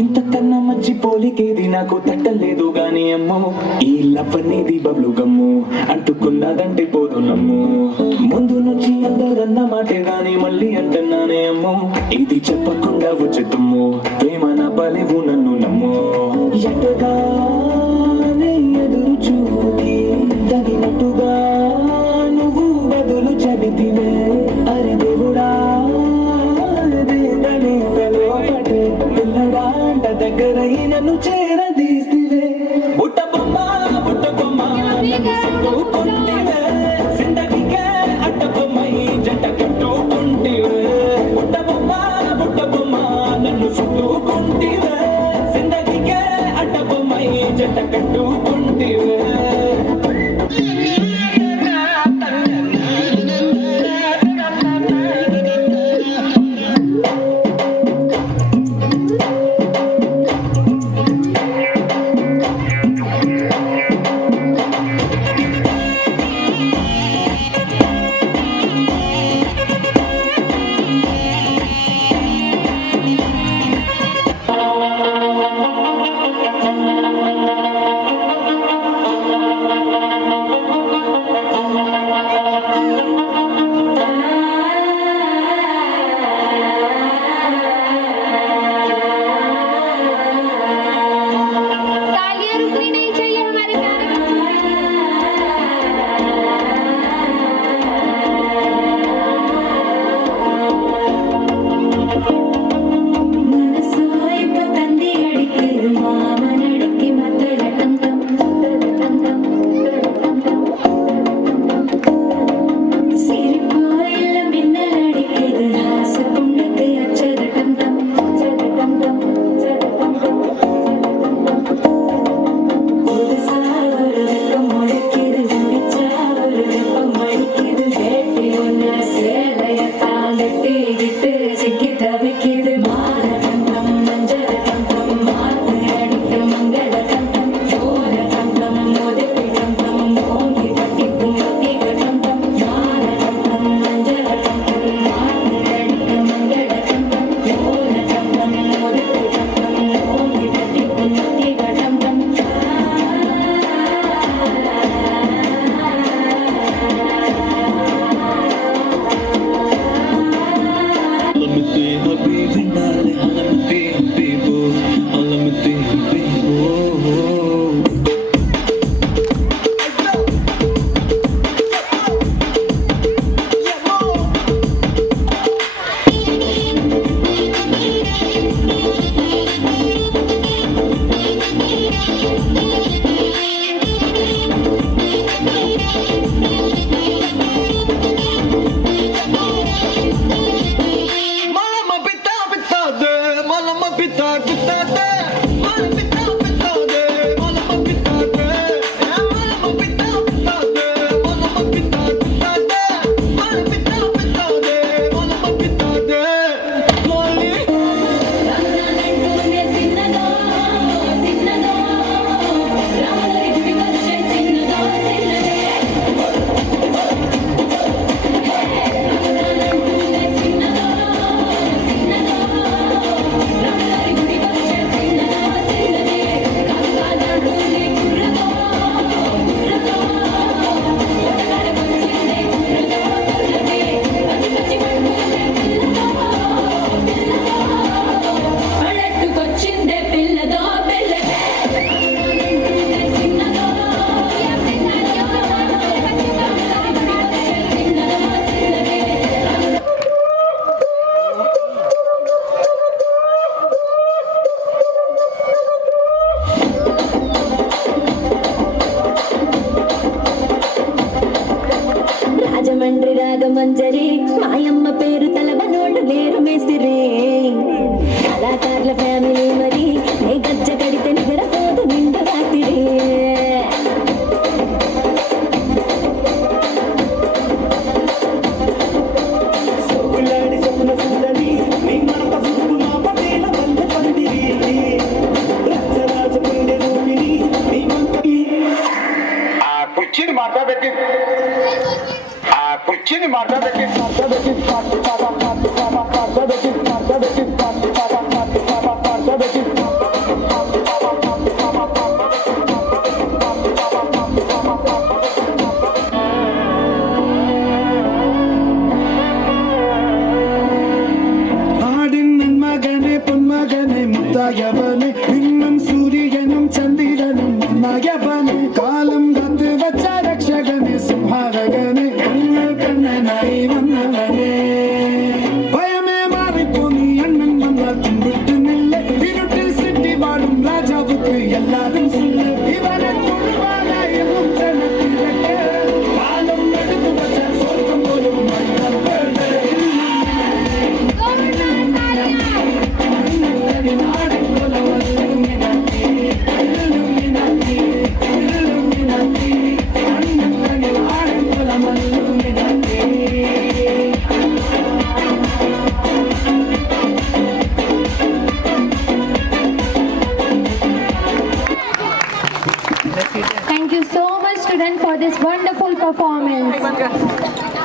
ఇంతకన్నా మంచి పోలికేది నాకు తట్టలేదు గాని అమ్మో, ఈ లవ్ అనేది బబ్లు గమ్ము అంటుకున్నదంటే పోదు నమ్ము. ముందు నుంచి అందరన్న మాటే గాని మళ్ళీ అంటున్నానే అమ్మో, ఇది చెప్పకుండా వచ్చే తుమ్ము ప్రేమ నా పలేవు నన్ను నమ్ము. ఎటగానే ఎదురు చూపుకి తగినట్టుగా నువ్వు బదులు చెబితివే. అరే దేవుడా పిల్లడాంట దగ్గరై నన్ను చేరదీస్తివే. బుట్ట బొమ్మ నన్ను చుట్టుకుంటివే, జిందగీకే అట్ట బొమ్మై జంట కట్టుకుంటివే. బుట్ట బొమ్మ నన్ను చుట్టుకుంటివే, జిందగీకే అట్ట బొమ్మై మంజరి మాయమ్మ పేరు తలవనోళ్ళు లేరు మేస్తిరి కళాకారుల ఫ్యామిలీ మరి నే గజ్జ కడితే నిద్రపోదు నిండు రాత్రి సోకులాడి సొంత సుందరి నీ మనక సుక్కు మా పటేల వల్ల పందిరి రచ్చరాజ గుండె రూపిణి నీ వంకకి ఆ కుర్చీని మాట్లాడబెట్టి ആടിൻ മകനെ പൊന്മകനെ മുത്തായവനെ ഇന്നും സൂര്യനും ചന്ദ്രനും ഒന്നായവനെ കാലം കാത്ത് വച്ച രക്ഷകനെ സംഹാരകനെ ഞങ്ങൾ കണ്ണനായി വന്നവനെ ഭയമേ മാറിപ്പോ നീ അണ്ണൻ വന്നാൽ പിൻവിട്ടുന്നില്ല ഇരുട്ടിൽ സിറ്റി വാടും രാജാവുക്ക് എല്ലാരും സുല്ല് ഇവനെ തൊഴുവാനായി മുത്തനത്തിരക്ക് കാലം എടുത്തു വച്ചാൽ സ്വർഗം പോലും മണ്ണപ്പേട് Thank you so much, student, for this wonderful performance.